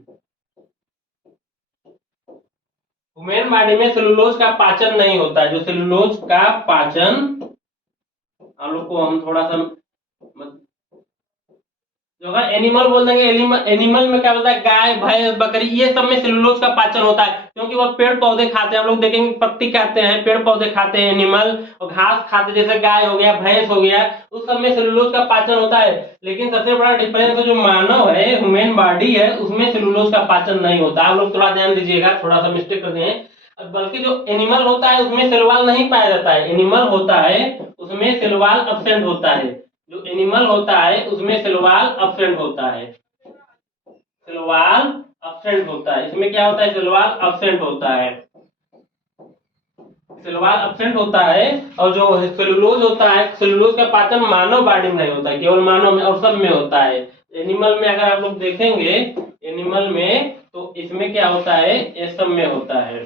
ह्यूमन बॉडी में सेलुलोज का पाचन नहीं होता है। जो सेलुलोज का पाचन, आप लोग को हम थोड़ा सा जो है एनिमल बोल देंगे। एनिमल में क्या होता है, गाय भैंस बकरी, ये सब में सेलुलोज का पाचन होता है, क्योंकि वो पेड़ पौधे खाते हैं। आप लोग देखेंगे पत्ती खाते हैं, पेड़ पौधे खाते हैं एनिमल, और घास खाते, जैसे गाय हो गया, भैंस हो गया, उस सब में सेलुलोज का पाचन होता है। लेकिन सबसे बड़ा डिफरेंस है, जो मानव है, ह्यूमन बॉडी है, उसमें सेलुलोज का पाचन नहीं होता। आप लोग थोड़ा ध्यान दीजिएगा, थोड़ा सा मिस्टेक करते हैं। बल्कि जो एनिमल होता है उसमें सेलवाल नहीं पाया जाता है। एनिमल होता है उसमें सेलवाल अब्सेंट होता है। जो एनिमल होता है उसमें सेलवाल अब्सेंट होता है, सेलवाल अब्सेंट होता है। इसमें क्या होता है, सेलवाल अब्सेंट होता है, सेलवाल अब्सेंट होता है। और जो सेलुलोज होता है, सेलुलोज का पाचन मानव बॉडी में नहीं होता है, केवल मानव में, और सब में होता है। एनिमल में अगर आप लोग देखेंगे, एनिमल में तो इसमें क्या होता है, ये सब में होता है।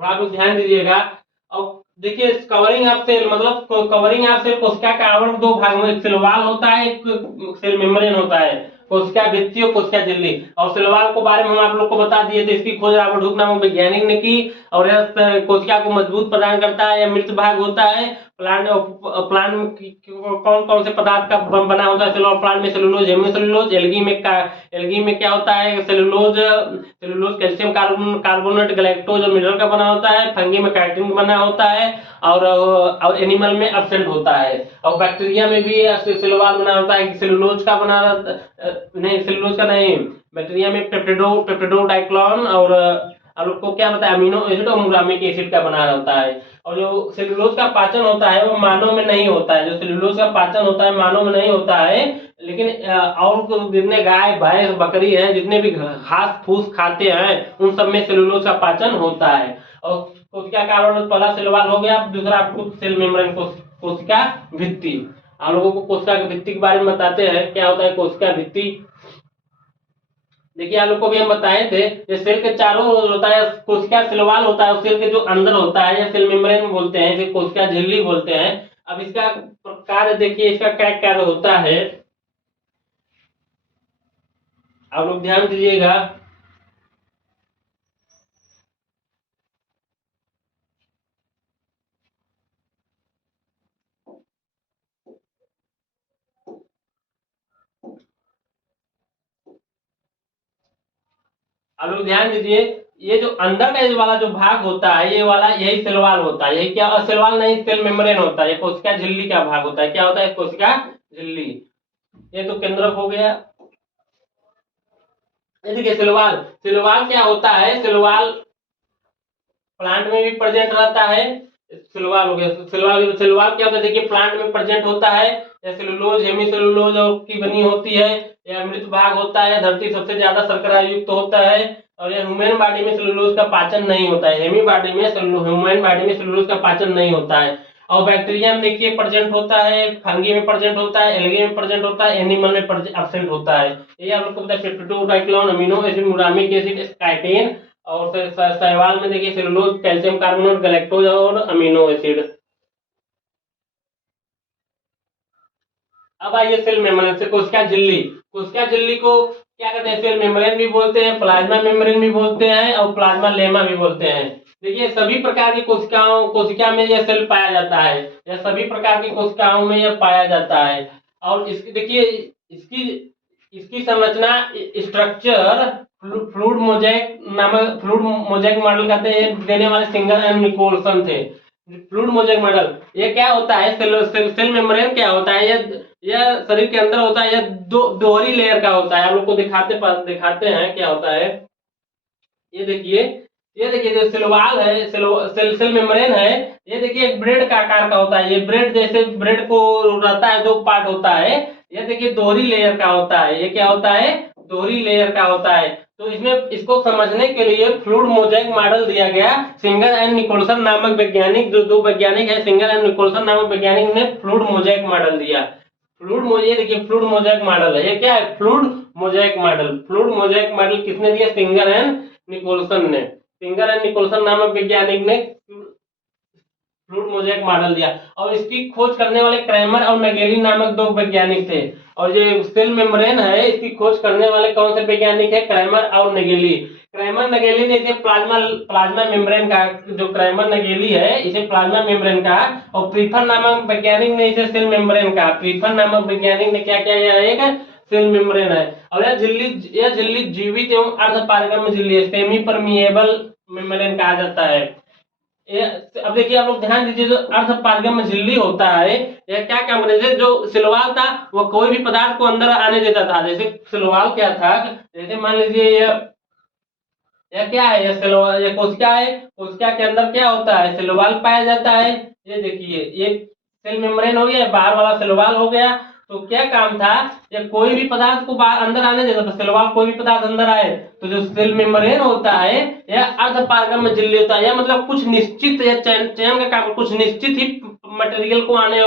थोड़ा आप लोग ध्यान दीजिएगा। और देखिए कवरिंग ऑफ सेल, मतलब कवरिंग ऑफ सेल, कोशिका का आवरण दो भाग में, एक सेल वॉल होता है, एक सेल मेम्ब्रेन होता है। कोशिका भित्ति और कोशिका झिल्ली। और सेल वॉल के बारे में हम आप लोग को बता दिए थे, इसकी खोज रॉबर्ट हुक नामक वैज्ञानिक ने की। और यह कोशिका को मजबूत प्रदान करता है, यह मृत भाग होता है। प्लांट प्लांट में कौन कौन से पदार्थ का बना होता है, सेलुलर प्लांट में सेलुलोज, हेमिसेलुलोज, एल्गी में क्या होता है, सेलुलोज, कैल्शियम कार्बोनेट, गैलेक्टोज और मिनरल का बना होता है। फंगी में काइटिन बना होता है। और एनिमल में एब्सेंट होता है। और बैक्टीरिया में भी सेलुलोज बना होता है, सेलुलोज का बना, नहीं सेलुलोज का नहीं, बैक्टीरिया में पेप्टिडोडाइक्लोन और आप लोग को क्या बताया, अमीनो एसिड और मुरामिक एसिड का बना होता है। और जो सेलुलोज का पाचन होता है वो मानव में नहीं होता है। जो सेलुलोज का पाचन होता है मानव में नहीं होता है, लेकिन और जितने गाय भैंस बकरी है, जितने भी घास फूस खाते हैं, उन सब में सेलुलोज का पाचन होता है। और कोशिका का आवरण, पहला सेल वॉल हो गया, दूसरा आपको सेल मेम्ब्रेन, कोशिका भित्ति। आप लोगों को कोशिका की भित्ति के बारे में बताते हैं, क्या होता है कोशिका भित्ति। देखिए आप लोग को भी हम बताए थे, ये सेल के चारों ओर होता है कोशिका सिलवाल होता है, सेल के जो अंदर होता है या सेल मेम्ब्रेन बोलते हैं, इसे कोशिका झिल्ली बोलते हैं। अब इसका कार्य देखिए, इसका क्या कार्य होता है, आप लोग ध्यान दीजिएगा। आप लोग ध्यान दीजिए, ये जो अंदर का ये वाला जो भाग होता है, ये वाला यही सेलवाल होता है, यही क्या सेलवाल नहीं, सेल मेम्ब्रेन होता है, ये कोशिका झिल्ली का भाग होता है। क्या होता है? कोशिका झिल्ली। ये तो केंद्रक हो गया। ये देखिए सिलवाल, सिलवाल क्या होता है, सिलवाल प्लांट में भी प्रेजेंट रहता है। सिलवाल हो गया, सिलवाल सिलवाल क्या होता है, देखिए प्लांट में प्रेजेंट होता है, या सेलुलोज हेमी सेलुलोज की बनी होती है, या मृत भाग होता है, धरती सबसे ज्यादा शर्करा युक्त होता है, और ये ह्यूमन बॉडी में सेलुलोज का पाचन नहीं होता है, हेमी बॉडी में ह्यूमन बॉडी में सेलुलोज का पाचन नहीं होता है। और बैक्टीरिया में देखिए प्रेजेंट होता है, फंगी में प्रेजेंट होता है, एल्गे में प्रेजेंट होता है, एनिमल में एब्सेंट होता है। ये आप लोग को पता है, पेप्टोडाइक्लोन अमीनो एसिड, मुरामिक एसिड, काइटिन, और फिर शैवाल में देखिए सेलुलोज, कैल्शियम कार्बोनेट, गैलेक्टोज और अमीनो एसिड। अब आइए सेल मेम्ब्रेन से कोशिका झिल्ली। कोशिका झिल्ली को क्या कहते हैं? सेल मेम्ब्रेन भी बोलते हैं, प्लाज्मा मेम्ब्रेन भी बोलते हैं, और प्लाज्मा लेमा भी बोलते हैं। देखिए सभी प्रकार की कोशिका में यह सेल पाया जाता है, यह सभी प्रकार की कोशिकाओं में यह पाया जाता है। और इसकी देखिए, इसकी इसकी संरचना, स्ट्रक्चर, फ्लूइड मोजाइक नामक, फ्लूइड मोजाइक मॉडल कहते हैं, देने वाले सिंगर एंड निकोलसन थे। फ्लूइड मोजाइक मॉडल ये क्या होता है? सेल मेम्ब्रेन क्या होता है? यह शरीर के अंदर होता है, यह दोहरी लेयर का होता है। आप लोग को दिखाते हैं क्या होता है। ये देखिए, ये देखिए जो सिलवाल है, सेल मेम्ब्रेन है, ये देखिए एक ब्रेड का आकार का होता है, ये ब्रेड जैसे ब्रेड को रहता है जो पार्ट होता है, ये देखिए दोहरी लेयर का होता है। ये क्या होता है? दोहरी लेयर का होता है। तो इसमें इसको समझने के लिए फ्लूइड मोजाइक मॉडल दिया गया। सिंगर एंड निकोलसन नामक वैज्ञानिक, जो दो वैज्ञानिक है, सिंगर एंड निकोलसन नामक वैज्ञानिक ने फ्लूइड मोजाइक मॉडल दिया। ये देखिए फ्लूइड मोजाइक मॉडल है। ये क्या है? Fluid Mosaic model. Fluid Mosaic model किसने दिया? सिंगर एंड निकोलसन ने। सिंगर एंड निकोलसन नामक वैज्ञानिक ने फ्लूइड मोजाइक मॉडल दिया। और इसकी खोज करने वाले क्रैमर और नगेली नामक दो वैज्ञानिक थे। और ये सेल मेम्ब्रेन है, इसकी खोज करने वाले कौन से वैज्ञानिक है? क्रैमर और नगेली। क्रैमर नगेली ने इसे प्लाज्मा मेम्ब्रेन का, जो क्रैमर नगेली है इसे प्लाज्मा मेम्ब्रेन का, और प्रीफर नामक वैज्ञानिक ने इसे सेल मेम्ब्रेन का। प्रीफर नामक वैज्ञानिक ने क्या किया? एक सेल मेम्ब्रेन है। और यह झिल्ली जीवित एवं अर्ध पारगम्य झिल्ली है, सेमी परमिएबल मेम्ब्रेन कहा जाता है। अब देखिए आप लोग ध्यान दीजिए, जो अर्ध पारगम्य झिल्ली होता है, यह क्या काम करता है? जैसे जो सिलवाल था वो कोई भी पदार्थ को अंदर आने देता था। जैसे सिलवाल क्या था, जैसे मान लीजिए यह क्या है? यह सिलवाल, यह कोशिका है, कोशिका के अंदर क्या होता है? सिलवाल पाया जाता है। ये देखिए, ये सेल मेम्ब्रेन हो गया, बाहर वाला सिलवाल हो गया। तो क्या काम था? या कोई भी पदार्थ को बाहर अंदर आने देता था, सिलवाल कोई भी पदार्थ अंदर आए, तो जो सेल मेम्ब्रेन होता है यह अर्ध पारगम्य झिल्ली होता है। या मतलब कुछ निश्चित, या चयन का काम, कुछ निश्चित ही मटेरियल को आने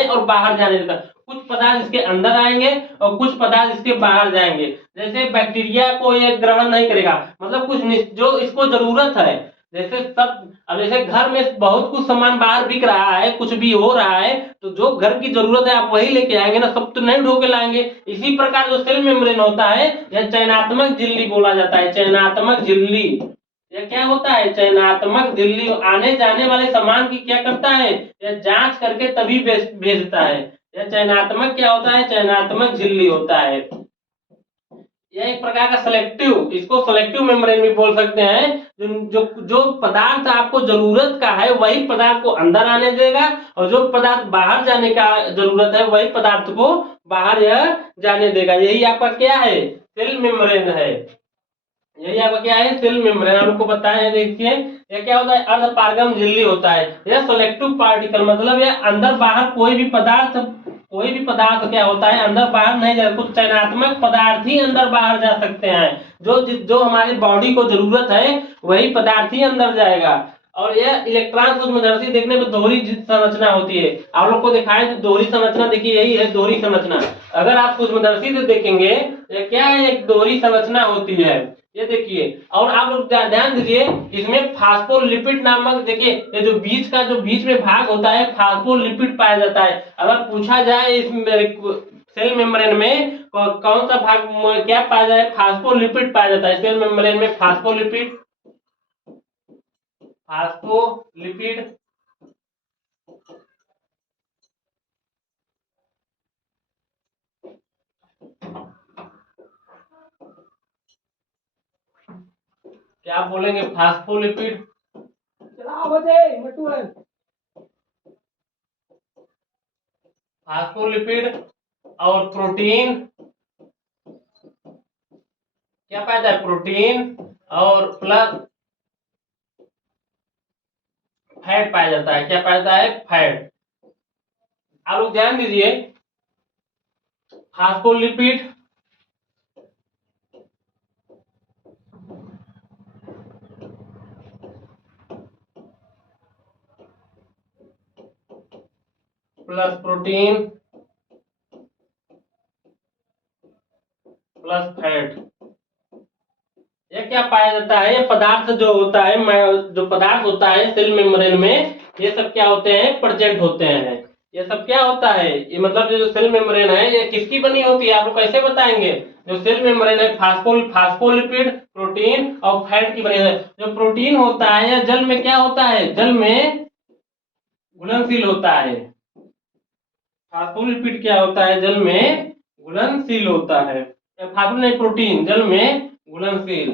और बाहर जाने देता है। कुछ पदार्थ इसके अंदर आएंगे और कुछ पदार्थ इसके बाहर जाएंगे। जैसे बैक्टीरिया को ये ग्रहण नहीं करेगा, मतलब कुछ जो इसको जरूरत है, जैसे सब, अब जैसे घर में बहुत कुछ सामान बाहर बिक रहा है, कुछ भी हो रहा है, तो जो घर की जरूरत है आप वही लेके आएंगे ना, सब तो नहीं ढो के लाएंगे। इसी प्रकार जो सेल मेम्ब्रेन होता है, यह चयनात्मक झिल्ली बोला जाता है। चयनात्मक झिल्ली, यह क्या होता है? चयनात्मक झिल्ली आने जाने वाले सामान की क्या करता है? यह जांच करके तभी भेजता है। यह चयनात्मक क्या होता है? चयनात्मक झिल्ली होता है। यह एक प्रकार का सेलेक्टिव, इसको सेलेक्टिव मेम्ब्रेन भी बोल सकते हैं। जो पदार्थ आपको जरूरत का है वही पदार्थ को अंदर आने देगा, और जो पदार्थ बाहर जाने का जरूरत है वही पदार्थ को बाहर यह जाने देगा। यही आपका क्या है? सेल मेम्ब्रेन है। यही आपका क्या है? Cell membrane. आपको बताया है, देखिए यह क्या होता है? अर्ध पारगम झिल्ली होता है। यह सेलेक्टिव पार्टिकल, मतलब यह अंदर बाहर कोई भी पदार्थ क्या होता है? अंदर बाहर नहीं जा, कुछ चयनात्मक पदार्थ ही अंदर बाहर जा सकते हैं। जो हमारी बॉडी को जरूरत है वही पदार्थ ही अंदर जाएगा। और यह इलेक्ट्रॉन सूक्ष्मदर्शी देखने में दोहरी संरचना होती है। आप लोग को दिखाएं तो दोहरी संरचना देखिए, यही है दोहरी संरचना। अगर आप सूक्ष्मदर्शी से देखेंगे ये क्या है, एक दोहरी संरचना होती है, ये देखिए। और आप लोग ध्यान दीजिए, इसमें फास्फोलिपिड नामक, देखिए ये जो बीच में भाग होता है फास्फोलिपिड पाया जाता है। अगर पूछा जाए इस सेल मेम्ब्रेन में कौन सा भाग क्या पाया जाए, फास्फोलिपिड पाया जाता है सेल मेम्ब्रेन में, फास्फोलिपिड। फास्फोलिपिड क्या बोलेंगे, फास्फोलिपिड। फास्फोलिपिड और प्रोटीन क्या पाया जाता है, प्रोटीन और प्लस फैट पाया जाता है। क्या पाया जाता है, फैट। आप लोग ध्यान दीजिए, phospholipid plus protein plus fat, ये क्या पाया जाता है, ये पदार्थ जो होता है, जो पदार्थ होता है सेल मेम्ब्रेन में, ये सब क्या होते हैं, प्रेजेंट होते हैं। ये सब क्या होता है, ये मतलब जो सेल मेम्ब्रेन है ये किसकी बनी होती है, आप लोग कैसे बताएंगे। जो सेल मेम्ब्रेन है फास्फोलिपिड, प्रोटीन और फैट की बनी है। जो प्रोटीन होता है या जल में क्या होता है, जल में घुलनशील होता है। फास्फोलिपिड क्या होता है, जल में घुलनशील होता है। फास्फोलिपिड नहीं, प्रोटीन जल में घुलनशील।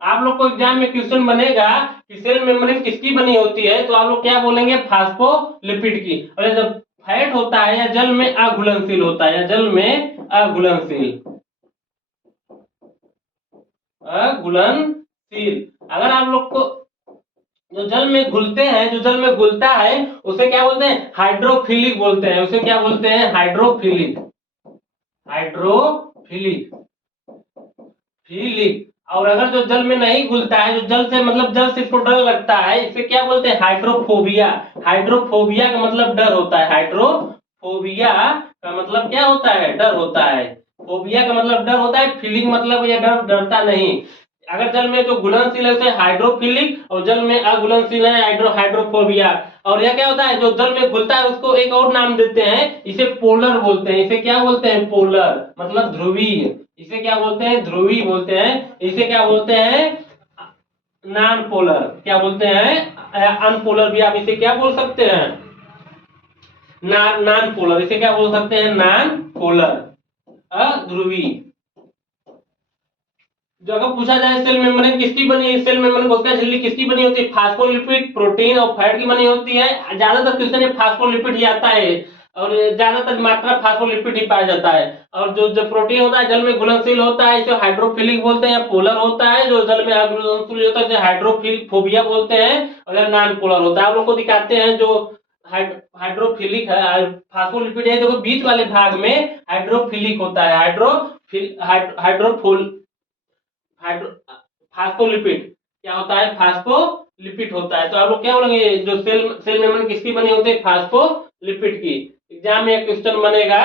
आप लोग को एग्जाम में क्वेश्चन बनेगा कि सेल मेम्ब्रेन किसकी बनी होती है, तो आप लोग क्या बोलेंगे, फास्फोलिपिड की। और जब फैट होता है या जल में अघुलनशील होता है, या जल में अघुलनशील, अघुलनशील। अगर आप लोग को जो जल में घुलते हैं, जो जल में घुलता है उसे क्या बोलते हैं, हाइड्रोफिलिक बोलते हैं। उसे क्या बोलते हैं, हाइड्रोफिलिक, हाइड्रोफिलिक, फिलिक। और अगर जो जल में नहीं घुलता है, जो जल से मतलब जल से इसको डर लगता है, इसे क्या बोलते हैं, हाइड्रोफोबिया। हाइड्रोफोबिया का मतलब डर होता है, हाइड्रोफोबिया का मतलब क्या होता है, डर होता है। फोबिया का मतलब डर होता है, फीलिंग मतलब ये डर, डरता नहीं। अगर जल में जो घुलनशील है उसे हाइड्रोफिलिक, और जल में अघुलनशील है हाइड्रोफोबिया। और यह क्या होता है, जो जल में घुलता है उसको एक और नाम देते हैं, इसे पोलर बोलते हैं। इसे क्या बोलते हैं, पोलर मतलब ध्रुवीय। इसे क्या बोलते हैं, ध्रुवी बोलते हैं। इसे क्या बोलते हैं, नॉन पोलर। क्या बोलते हैं, अनपोलर भी आप इसे क्या बोल सकते हैं, नॉन पोलर। इसे क्या बोल सकते हैं, नॉन पोलर, अध्रुवी। जो अगर पूछा जाए सेल मेम्ब्रेन किसकी बनी है, सेल मेम्ब्रेन कोशिका झिल्ली किसकी बनी होती है, फास्फोलिपिड, प्रोटीन और फैट की बनी होती है। ज्यादातर क्वेश्चन में फास्फोलिपिड ही आता है, और ज्यादातर मात्रा फास्फोलिपिड ही पाया जाता है। और जो जो प्रोटीन होता है जल में घुलनशील होता है, इसे हाइड्रोफिलिक बोलते हैं, या पोलर होता है। जो जल में अघुलनशील होता है इसे हाइड्रोफिलिक फोबिया बोलते हैं, और नॉन पोलर होता है। आप लोग को दिखाते हैं जो हाइड्रोफिलिक है, फास्फोलिपिड है, देखो बीच वाले भाग में हाइड्रोफिलिक होता है, हाइड्रोफोल हाइड्रो फास्फोलिपिड क्या होता है, फास्फोलिपिड होता है। तो आप लोग क्या बोलेंगे, जो सेल मेम्ब्रेन किसकी बनी होती है, फास्फोलिपिड की। एग्जाम में क्वेश्चन बनेगा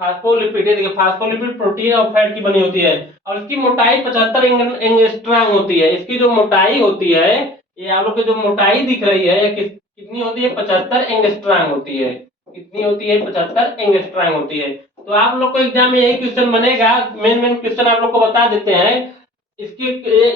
फास्फोलिपिड, देखिए फास्फोलिपिड प्रोटीन और फैट की बनी होती है, और इसकी मोटाई 75 एंगस्ट्रॉम होती है। इसकी जो मोटाई होती है, ये आप लोग की जो मोटाई दिख रही है, ये कितनी होती है, 75 एंगस्ट्रॉम होती है। कितनी होती है, 75 एंगस्ट्रॉम होती है। तो आप लोग को एग्जाम में यही क्वेश्चन बनेगा। मेन क्वेश्चन आप लोग को बता देते हैं। इसकी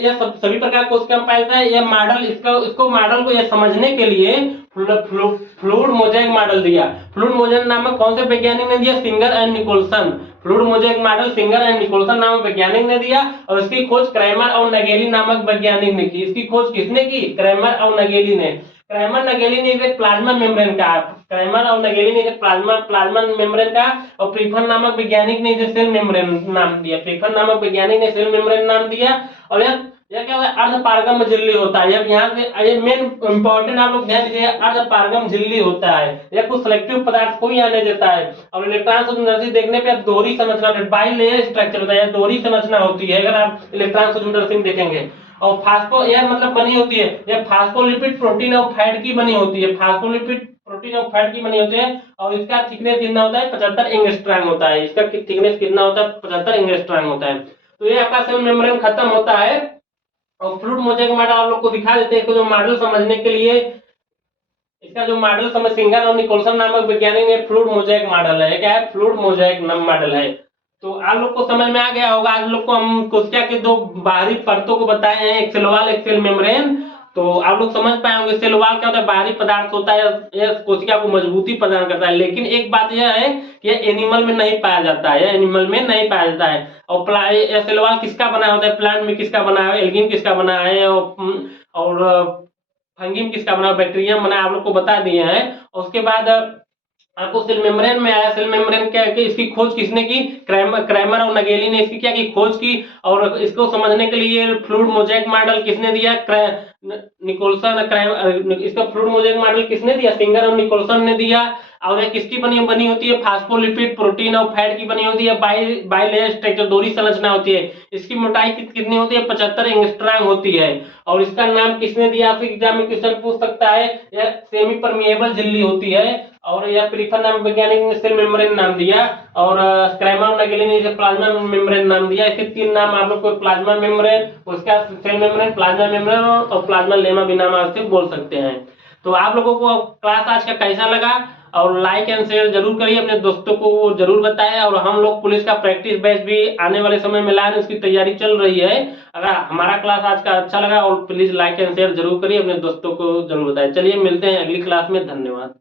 यह सभी प्रकार कोशिका में पाया जाता है। यह मॉडल, इसको मॉडल को यह समझने के लिए फ्लूइड मोज़ेक मॉडल दिया। फ्लूइड मोज़ेक नामक कौन से वैज्ञानिक ने दिया, Singer and Nicolson. Fluid mosaic model Singer and Nicolson नामक वैज्ञानिक ने दिया, और इसकी खोज क्रैमर और नगेली नामक वैज्ञानिक ने की। इसकी खोज किसने की, क्रैमर और नगेली ने। क्रैमर नगेली ने इसे प्लाज्मा मेम्ब्रेन का, क्रैमर और नगेली ने इसे प्लाज्मा मेम्ब्रेन का, और प्रीफन नामक वैज्ञानिक ने इसे सेल मेम्ब्रेन नाम दिया। प्रीफन नामक वैज्ञानिक ने सेल मेम्ब्रेन नाम दिया। और यह क्या होता है, अर्धपारगम झिल्ली होता है। अब यहाँ से ये मेन इंपॉर्टेंट आप लोग ध्यान दीजिए, अर्धपारगम झिल्ली होता है। यह कुछ सिलेक्टिव पदार्थ को ही आने देता है। और इलेक्ट्रॉन सूक्ष्मदर्शी देखने पे दोहरी संरचना, बाइलेयर स्ट्रक्चर होता है, दोहरी संरचना होती है अगर आप इलेक्ट्रॉन सूक्ष्मदर्शी में देखेंगे। और फास्फो यह मतलब बनी होती है, यह फास्फोलिपिड प्रोटीन और फैट की बनी होती है, फास्फोलिपिड प्रोटीन और फैट की बनी होती है। और इसका थिकनेस कितना होता है, 75 एंगस्ट्रॉम होता है। इसका थिकनेस कितना होता है, 75 एंगस्ट्रॉम होता है। तो ये आपका सेल मेम्ब्रेन खत्म होता है। और फ्लूइड मोज़ेक मॉडल आप लोग को दिखा देते हैं, जो मॉडल समझने के लिए इसका जो मॉडल समझ, सिंगर और निकोलसन नामक वैज्ञानिक ने फ्लूइड मोज़ेक मॉडल है, क्या है, फ्लूइड मोज़ेक मॉडल है। तो आप लोग को समझ में आ गया होगा। आज लोग को हम कोशिका के दो बाहरी परतों को बताए हैं, एक सेल वॉल, एक सेल मेम्ब्रेन। तो आप लोग समझ पाए होंगे सेल वॉल क्या होता है, बाहरी पदार्थ होता है, यह कोशिका को मजबूती प्रदान करता है। लेकिन एक बात यह है कि यह एनिमल में नहीं पाया जाता है, यह एनिमल में नहीं पाया जाता है। और सेल वॉल किसका बना होता है, प्लांट में किसका बना है, एल्गिन किसका बना है, और फंगी में किसका बना, बैक्टीरियम बना, आप लोग को बता दिए हैं। और उसके बाद आपको सेल मेम्ब्रेन में आया। सेल मेम्ब्रेन क्या है कि इसकी खोज किसने की, क्रैमर और नगेली ने इसकी क्या की, खोज की। और इसको समझने के लिए फ्लूइड मोज़ेक मॉडल किसने दिया, निकोलसन। इसका फ्लूइड मोज़ेक मॉडल किसने दिया, सिंगर और निकोलसन ने दिया। और ये किसकी बनी होती है, फास्फोलिपिड प्रोटीन और फैट की बनी होती है, बाइलेयर स्ट्रक्चर, दोहरी संरचना होती है। इसकी मोटाई कितनी होती है, 75 एंगस्ट्रॉम होती है। और इसका नाम किसने दिया, आपसे एग्जाम में क्वेश्चन पूछ सकता है। यह सेमी परमिएबल झिल्ली होती है। और यह प्रीफर नाम वैज्ञानिक ने सेल मेम्ब्रेन नाम दिया। और क्रैमर नगेली ने इसे प्लाज्मा मेम्ब्रेन नाम दिया। इसके तीन नाम आप लोग को, प्लाज्मा मेम्ब्रेन, उसका सेल मेम्ब्रेन, प्लाज्मा मेम्ब्रेन और प्लाज्मा लेमा भी नाम आपसे बोल सकते हैं। तो आप लोगों को क्लास आज का कैसा लगा, और लाइक एंड शेयर जरूर करिए, अपने दोस्तों को जरूर बताएं। और हम लोग पुलिस का प्रैक्टिस बैच भी आने वाले समय में ला रहे हैं, उसकी तैयारी चल रही है। अगर हमारा क्लास आज का अच्छा लगा और प्लीज लाइक एंड शेयर जरूर करिए, अपने दोस्तों को जरूर बताएं। चलिए मिलते हैं अगली क्लास में, धन्यवाद।